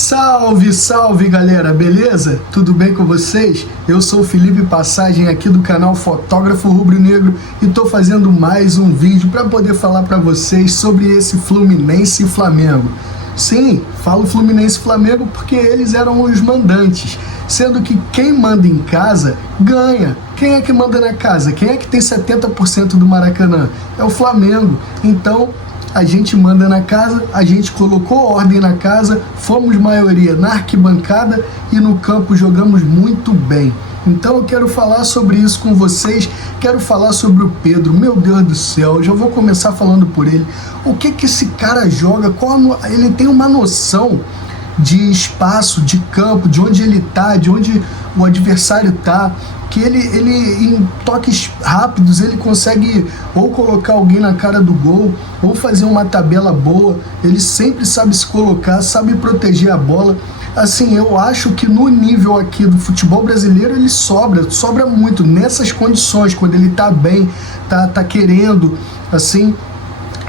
Salve, salve galera, beleza? Tudo bem com vocês? Eu sou o Felipe Passagem aqui do canal Fotógrafo Rubro-Negro e tô fazendo mais um vídeo para poder falar para vocês sobre esse Fluminense e Flamengo. Sim, falo Fluminense e Flamengo porque eles eram os mandantes, sendo que quem manda em casa ganha. Quem é que manda na casa? Quem é que tem 70% do Maracanã? É o Flamengo. Então a gente manda na casa, a gente colocou ordem na casa, fomos maioria na arquibancada e no campo jogamos muito bem. Então eu quero falar sobre isso com vocês, quero falar sobre o Pedro. Meu Deus do céu, eu já vou começar falando por ele. O que esse cara joga? Ele tem uma noção de espaço, de campo, de onde ele tá, de onde o adversário tá, que ele em toques rápidos ele consegue ou colocar alguém na cara do gol ou fazer uma tabela boa. Ele sempre sabe se colocar, sabe proteger a bola. Assim, eu acho que no nível aqui do futebol brasileiro ele sobra muito nessas condições, quando ele tá bem, tá querendo, assim.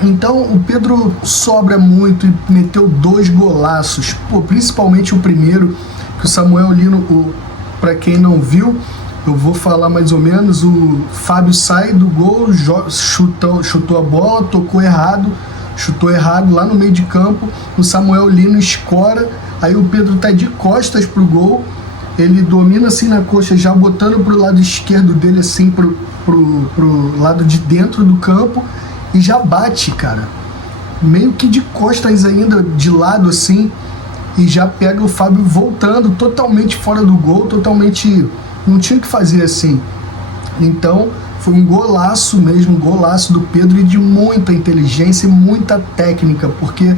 Então o Pedro sobra muito e meteu 2 golaços, principalmente o primeiro, que o Samuel Lino, para quem não viu, eu vou falar mais ou menos, o Fábio sai do gol, chutou a bola, chutou errado lá no meio de campo, o Samuel Lino escora, aí o Pedro tá de costas pro gol, ele domina assim na coxa, já botando pro lado esquerdo dele, assim, pro lado de dentro do campo, e já bate, cara, meio que de costas ainda, de lado assim, e já pega o Fábio voltando totalmente fora do gol, totalmente, não tinha o que fazer assim. Então foi um golaço mesmo, um golaço do Pedro, e de muita inteligência e muita técnica, porque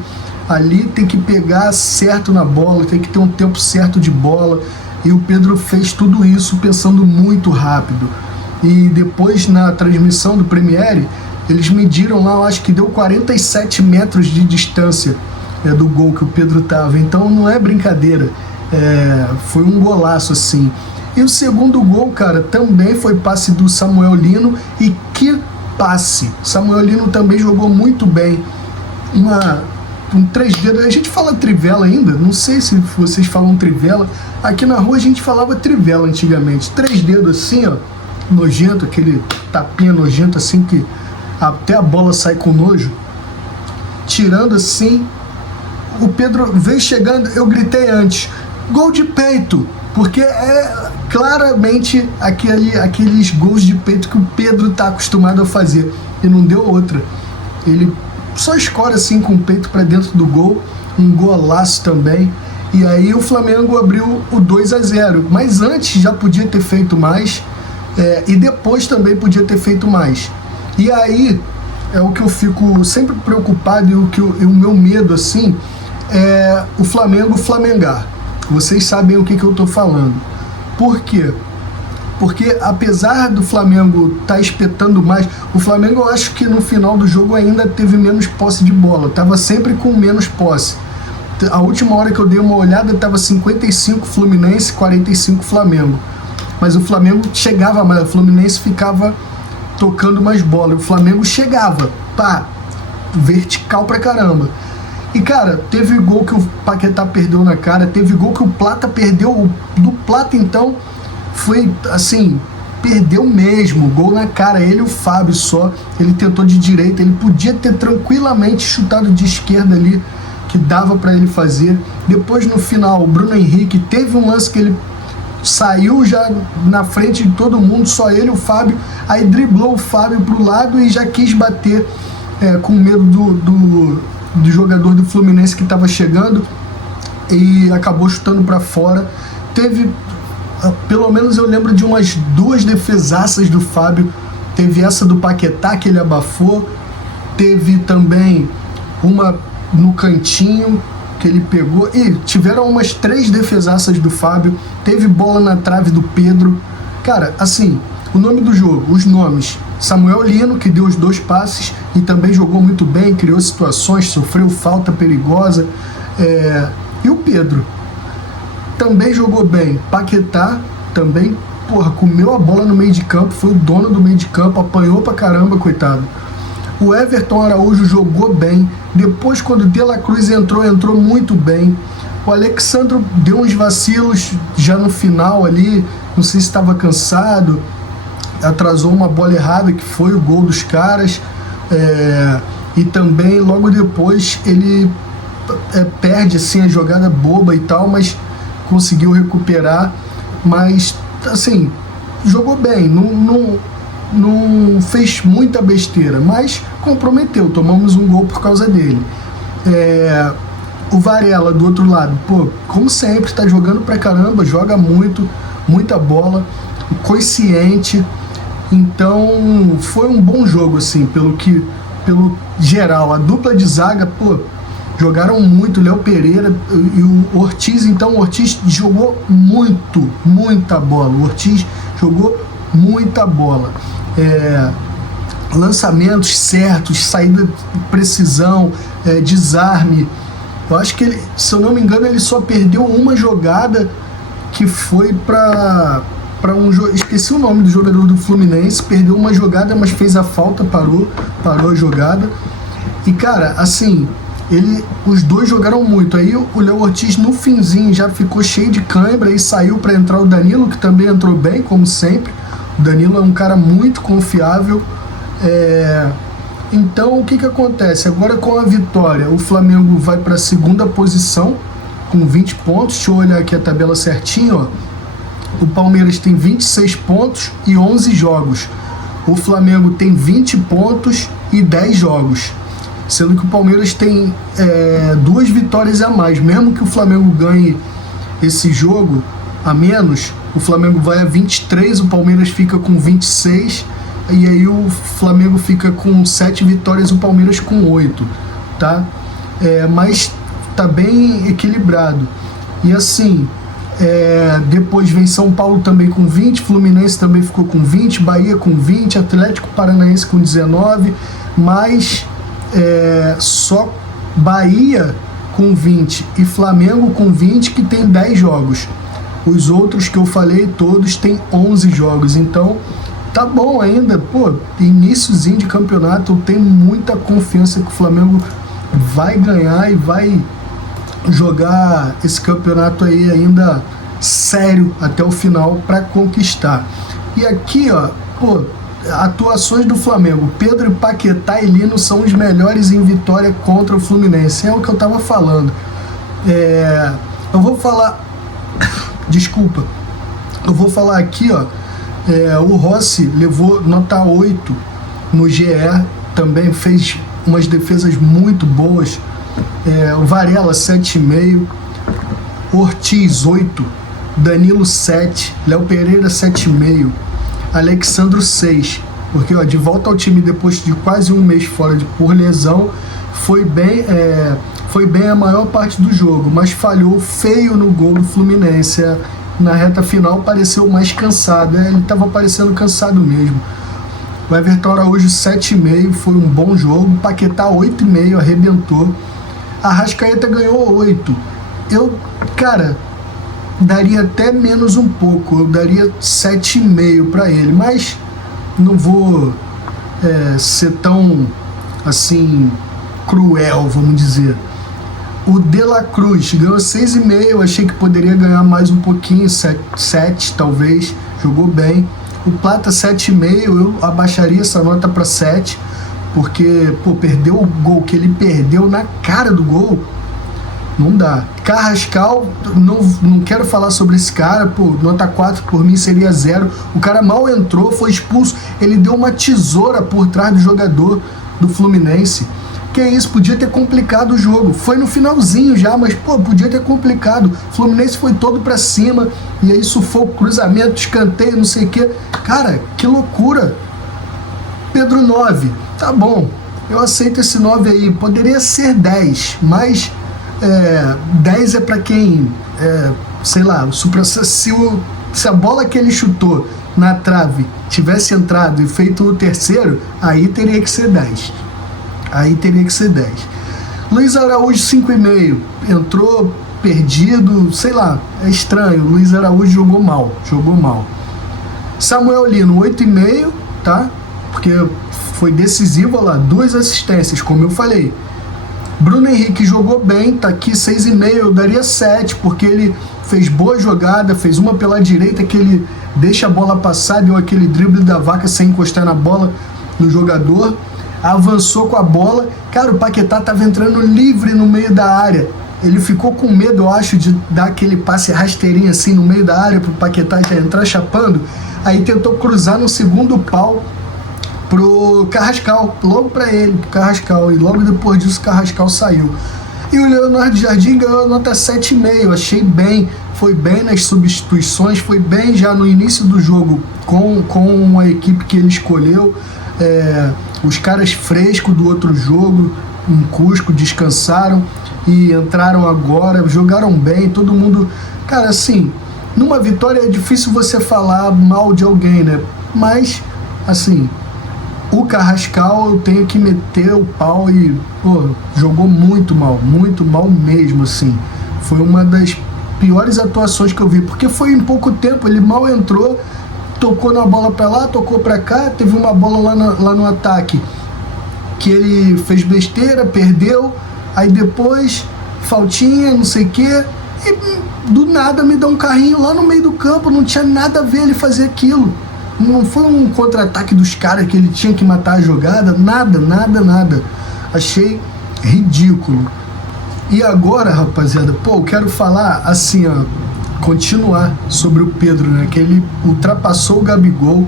ali tem que pegar certo na bola, tem que ter um tempo certo de bola, e o Pedro fez tudo isso pensando muito rápido. E depois na transmissão do Premiere, eles mediram lá, eu acho que deu 47 metros de distância do gol que o Pedro tava, então não é brincadeira, foi um golaço assim. E o segundo gol, cara, também foi passe do Samuel Lino, e que passe! Samuel Lino também jogou muito bem, um 3 dedos, a gente fala trivela ainda, não sei se vocês falam trivela, aqui na rua a gente falava trivela antigamente, 3 dedos assim, ó, nojento, aquele tapinha nojento assim que até a bola sai com nojo, tirando assim, o Pedro veio chegando, eu gritei antes, gol de peito, porque é claramente aqueles gols de peito que o Pedro tá acostumado a fazer, e não deu outra, ele só escora assim com o peito para dentro do gol, um golaço também, e aí o Flamengo abriu o 2-0, mas antes já podia ter feito mais, e depois também podia ter feito mais. E aí é o que eu fico sempre preocupado, e o meu medo assim é o Flamengo flamengar. Vocês sabem o que eu tô falando. Por quê? Porque apesar do Flamengo estar espetando mais, o Flamengo, eu acho que no final do jogo ainda teve menos posse de bola, tava sempre com menos posse. A última hora que eu dei uma olhada tava 55 Fluminense, 45 Flamengo. Mas o Flamengo chegava mais, o Fluminense ficava tocando mais bola, o Flamengo chegava, pá, vertical pra caramba. E cara, teve gol que o Paquetá perdeu na cara, teve gol que o Plata perdeu, o do Plata então foi assim, perdeu mesmo, gol na cara, ele e o Fábio só, ele tentou de direita, ele podia ter tranquilamente chutado de esquerda ali, que dava pra ele fazer. Depois no final, o Bruno Henrique teve um lance que ele saiu já na frente de todo mundo, só ele e o Fábio, aí driblou o Fábio pro lado e já quis bater, com medo do jogador do Fluminense que estava chegando, e acabou chutando para fora. Teve, pelo menos eu lembro de umas 2 defesaças do Fábio, teve essa do Paquetá que ele abafou, teve também uma no cantinho que ele pegou, e tiveram umas 3 defesaças do Fábio, teve bola na trave do Pedro. Cara, assim, o nome do jogo, os nomes: Samuel Lino, que deu os 2 passes e também jogou muito bem, criou situações, sofreu falta perigosa, e o Pedro também jogou bem. Paquetá também, comeu a bola no meio de campo, foi o dono do meio de campo, apanhou pra caramba, coitado. O Everton Araújo jogou bem. Depois, quando o De La Cruz entrou muito bem. O Alexandro deu uns vacilos já no final ali, não sei se estava cansado, atrasou uma bola errada que foi o gol dos caras, e também logo depois ele perde assim a jogada boba e tal, mas conseguiu recuperar. Mas assim, jogou bem, não fez muita besteira, mas comprometeu, tomamos um gol por causa dele. O Varela do outro lado, pô, como sempre, tá jogando pra caramba, joga muito, muita bola, consciente. Então foi um bom jogo, assim, pelo geral. A dupla de zaga, pô, jogaram muito, Léo Pereira e o Ortiz. Então o Ortiz jogou muita bola. O Ortiz jogou muita bola. Lançamentos certos, saída de precisão, desarme. Eu acho que ele, se eu não me engano, ele só perdeu uma jogada que foi para esqueci o nome do jogador do Fluminense, perdeu uma jogada, mas fez a falta, parou a jogada. E cara, assim, os dois jogaram muito. Aí o Léo Ortiz no finzinho já ficou cheio de cãibra e saiu para entrar o Danilo, que também entrou bem, como sempre. O Danilo é um cara muito confiável. Então o que acontece? Agora com a vitória, o Flamengo vai para a segunda posição com 20 pontos. Deixa eu olhar aqui a tabela certinho, ó. O Palmeiras tem 26 pontos e 11 jogos. O Flamengo tem 20 pontos e 10 jogos. Sendo que o Palmeiras tem 2 vitórias a mais. Mesmo que o Flamengo ganhe esse jogo a menos, o Flamengo vai a 23, o Palmeiras fica com 26, e aí o Flamengo fica com 7 vitórias, o Palmeiras com 8, tá? Mas tá bem equilibrado. E assim, depois vem São Paulo também com 20, Fluminense também ficou com 20, Bahia com 20, Atlético Paranaense com 19, mas só Bahia com 20 e Flamengo com 20, que tem 10 jogos. Os outros que eu falei, todos têm 11 jogos. Então tá bom ainda, pô, iniciozinho de campeonato. Eu tenho muita confiança que o Flamengo vai ganhar e vai jogar esse campeonato aí ainda sério até o final para conquistar. E aqui, ó, pô, atuações do Flamengo. Pedro, Paquetá e Lino são os melhores em vitória contra o Fluminense. É o que eu tava falando. Eu vou falar... Desculpa. Eu vou falar aqui, ó. O Rossi levou nota 8 no GE. Também fez umas defesas muito boas. O Varela 7,5. Ortiz 8. Danilo 7. Léo Pereira 7,5. Alexandro 6, porque de volta ao time depois de quase um mês fora por lesão, foi bem a maior parte do jogo, mas falhou feio no gol do Fluminense. Na reta final pareceu mais cansado, ele estava parecendo cansado mesmo. O Everton Araújo 7,5, foi um bom jogo. Paquetá 8,5, arrebentou. Arrascaeta ganhou 8. Cara, daria até menos um pouco, eu daria 7,5 para ele, mas não vou ser tão assim cruel, vamos dizer. O De La Cruz ganhou 6,5, eu achei que poderia ganhar mais um pouquinho, 7 talvez, jogou bem. O Plata 7,5, eu abaixaria essa nota para 7, porque perdeu o gol que ele perdeu na cara do gol. Não dá. Carrascal, não quero falar sobre esse cara, nota 4 por mim seria 0. O cara mal entrou, foi expulso, ele deu uma tesoura por trás do jogador do Fluminense. Que isso, podia ter complicado o jogo. Foi no finalzinho já, mas podia ter complicado. O Fluminense foi todo pra cima, e aí sufoco, cruzamento, escanteio, não sei o que. Cara, que loucura. Pedro 9, tá bom, eu aceito esse 9 aí, poderia ser 10, mas 10 é para quem, sei lá, se a bola que ele chutou na trave tivesse entrado e feito o terceiro, aí teria que ser 10. Luiz Araújo 5,5, entrou perdido, sei lá, é estranho. Luiz Araújo jogou mal. Samuel Lino 8,5, tá? Porque foi decisivo, olha lá, 2 assistências, como eu falei. Bruno Henrique jogou bem, tá aqui 6,5, eu daria 7, porque ele fez boa jogada, fez uma pela direita que ele deixa a bola passar, deu aquele drible da vaca sem encostar na bola no jogador, avançou com a bola, cara, o Paquetá tava entrando livre no meio da área, ele ficou com medo, eu acho, de dar aquele passe rasteirinho assim no meio da área pro Paquetá já entrar chapando, aí tentou cruzar no segundo pau pro Carrascal, logo para ele, pro Carrascal, e logo depois disso o Carrascal saiu. E o Leonardo Jardim ganhou a nota 7,5, achei bem, foi bem nas substituições, foi bem já no início do jogo com a equipe que ele escolheu, os caras frescos do outro jogo, em Cusco, descansaram e entraram agora, jogaram bem, todo mundo, cara, assim, numa vitória é difícil você falar mal de alguém, né, mas, assim, o Carrascal eu tenho que meter o pau e, pô, jogou muito mal mesmo, assim. Foi uma das piores atuações que eu vi, porque foi em pouco tempo, ele mal entrou, tocou na bola pra lá, tocou pra cá, teve uma bola lá no ataque que ele fez besteira, perdeu, aí depois, faltinha, não sei o quê, e do nada me dá um carrinho lá no meio do campo, não tinha nada a ver ele fazer aquilo. Não foi um contra-ataque dos caras que ele tinha que matar a jogada, nada. Achei ridículo. E agora, rapaziada, pô, eu quero falar assim, ó, continuar sobre o Pedro, né? Que ele ultrapassou o Gabigol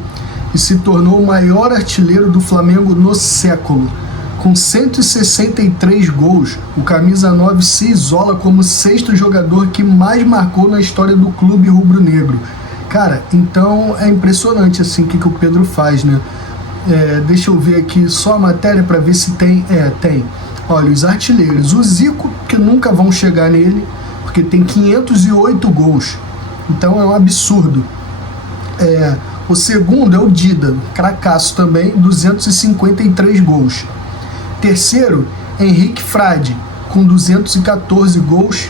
e se tornou o maior artilheiro do Flamengo no século. Com 163 gols, o camisa 9 se isola como o sexto jogador que mais marcou na história do clube rubro-negro. Cara, então é impressionante assim o que o Pedro faz, né? Deixa eu ver aqui só a matéria para ver se tem. Tem. Olha, os artilheiros. O Zico, que nunca vão chegar nele, porque tem 508 gols. Então é um absurdo. O segundo é o Dida, cracaço também, 253 gols. Terceiro, Henrique Frade, com 214 gols.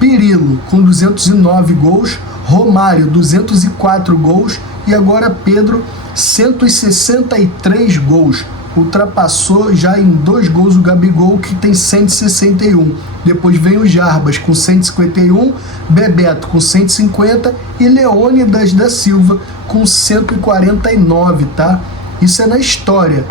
Pirilo, com 209 gols. Romário, 204 gols, e agora Pedro, 163 gols. Ultrapassou já em 2 gols o Gabigol, que tem 161. Depois vem o Jarbas com 151, Bebeto com 150 e Leônidas da Silva com 149, tá? Isso é na história.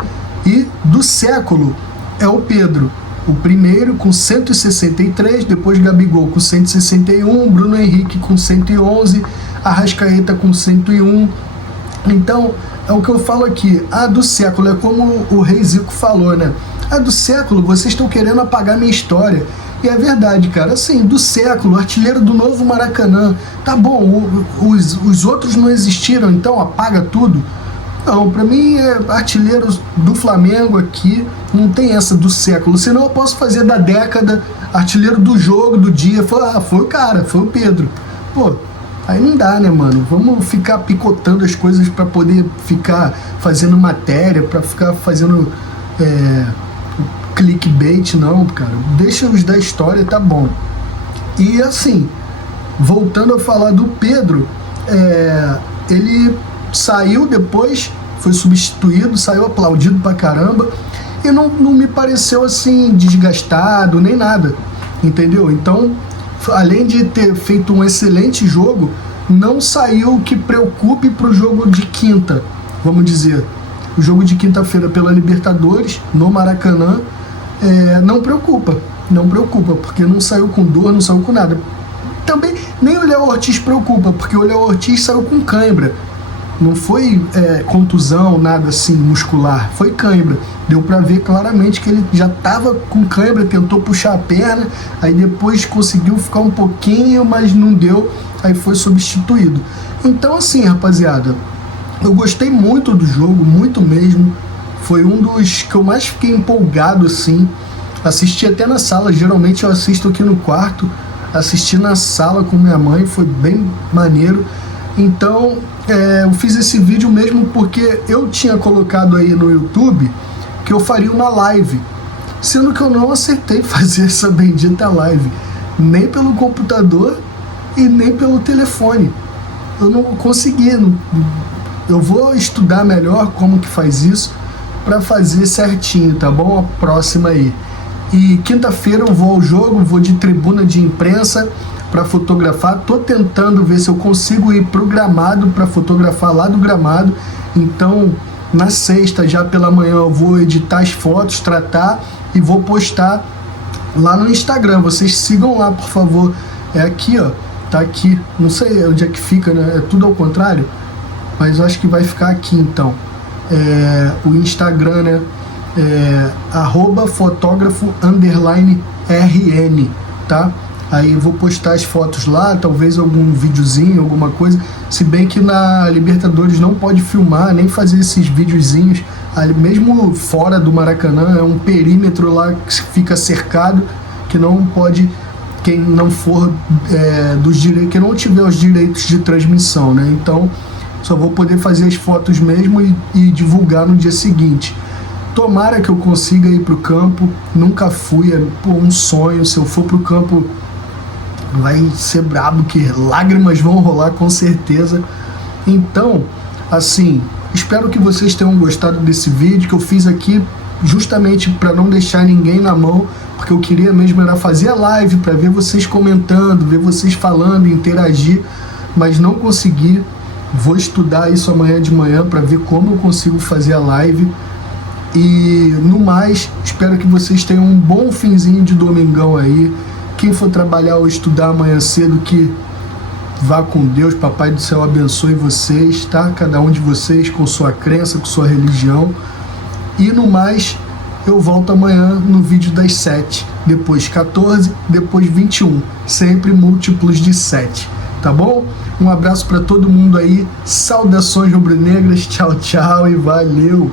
E do século é o Pedro. O primeiro com 163, depois Gabigol com 161, Bruno Henrique com 111, Arrascaeta com 101. Então, é o que eu falo aqui, a do século, é como o Rei Zico falou, né? A do século, vocês estão querendo apagar minha história. E é verdade, cara, assim, do século, artilheiro do novo Maracanã, tá bom, os outros não existiram, então apaga tudo. Não, pra mim é artilheiro do Flamengo aqui, não tem essa do século, senão eu posso fazer da década, artilheiro do jogo, do dia, foi o cara, foi o Pedro. Pô, aí não dá, né, mano? Vamos ficar picotando as coisas pra poder ficar fazendo matéria, pra ficar fazendo clickbait, não, cara. Deixa os da história, tá bom. E assim, voltando a falar do Pedro, ele saiu depois, foi substituído, saiu aplaudido pra caramba e não me pareceu assim desgastado nem nada, entendeu? Então, além de ter feito um excelente jogo, não saiu que preocupe pro jogo de quinta, vamos dizer, o jogo de quinta-feira pela Libertadores no Maracanã. Não preocupa, porque não saiu com dor, não saiu com nada. Também nem o Léo Ortiz preocupa, porque o Léo Ortiz saiu com cãibra. Não foi contusão, nada assim muscular, foi cãibra. Deu pra ver claramente que ele já tava com cãibra, tentou puxar a perna, aí depois conseguiu ficar um pouquinho, mas não deu, aí foi substituído. Então assim, rapaziada, eu gostei muito do jogo, muito mesmo. Foi um dos que eu mais fiquei empolgado, assim. Assisti até na sala, geralmente eu assisto aqui no quarto. Assisti na sala com minha mãe, foi bem maneiro. Então, eu fiz esse vídeo mesmo porque eu tinha colocado aí no YouTube que eu faria uma live, sendo que eu não acertei fazer essa bendita live, nem pelo computador e nem pelo telefone. Eu não consegui. Eu vou estudar melhor como que faz isso para fazer certinho, tá bom? A próxima aí. E quinta-feira eu vou ao jogo, vou de tribuna de imprensa para fotografar. Tô tentando ver se eu consigo ir pro gramado para fotografar lá do gramado. Então, na sexta, já pela manhã, eu vou editar as fotos, tratar e vou postar lá no Instagram. Vocês sigam lá, por favor. É aqui, ó. Tá aqui. Não sei onde é que fica, né? É tudo ao contrário. Mas eu acho que vai ficar aqui, então. O Instagram, né? @fotógrafo_RN, tá? Aí eu vou postar as fotos lá, talvez algum videozinho, alguma coisa. Se bem que na Libertadores não pode filmar, nem fazer esses videozinhos. Mesmo fora do Maracanã, é um perímetro lá que fica cercado, que não pode, quem não for dos direitos, que não tiver os direitos de transmissão, né? Então, só vou poder fazer as fotos mesmo e divulgar no dia seguinte. Tomara que eu consiga ir pro campo. Nunca fui, é um sonho. Se eu for pro campo, vai ser brabo, que lágrimas vão rolar com certeza. Então, assim, espero que vocês tenham gostado desse vídeo que eu fiz aqui justamente para não deixar ninguém na mão, porque eu queria mesmo era fazer a live para ver vocês comentando, ver vocês falando, interagir, mas não consegui. Vou estudar isso amanhã de manhã para ver como eu consigo fazer a live. E no mais, espero que vocês tenham um bom finzinho de domingão aí. Quem for trabalhar ou estudar amanhã cedo, que vá com Deus. Papai do céu abençoe vocês, tá? Cada um de vocês com sua crença, com sua religião. E no mais, eu volto amanhã no vídeo das 7, depois 14, depois 21, sempre múltiplos de 7, tá bom? Um abraço para todo mundo aí, saudações rubro-negras, tchau, tchau e valeu!